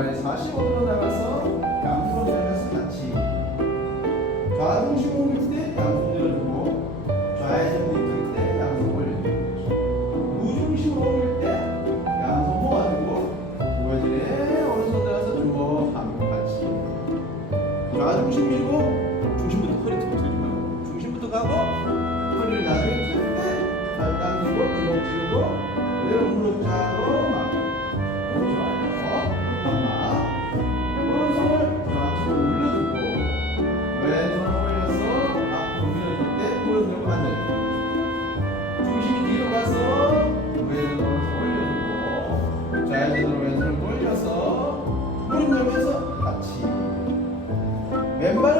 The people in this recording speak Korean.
발 45도로 나가서 양손으로 들면서 같이 좌우 시공 일때 양손 들어주고 좌회전 일으킬 때 양손을 올려주고 우중 시공일 때 양손 모아주고 고여질에 오른손 들어서 주고 반복 같이 좌중심 밀고 중심부터 허리 툭 들고요. 중심부터 가고 허리를 나중에 툭 당기고 주먹 쥐고 그대로 무릎 잡고 왼손을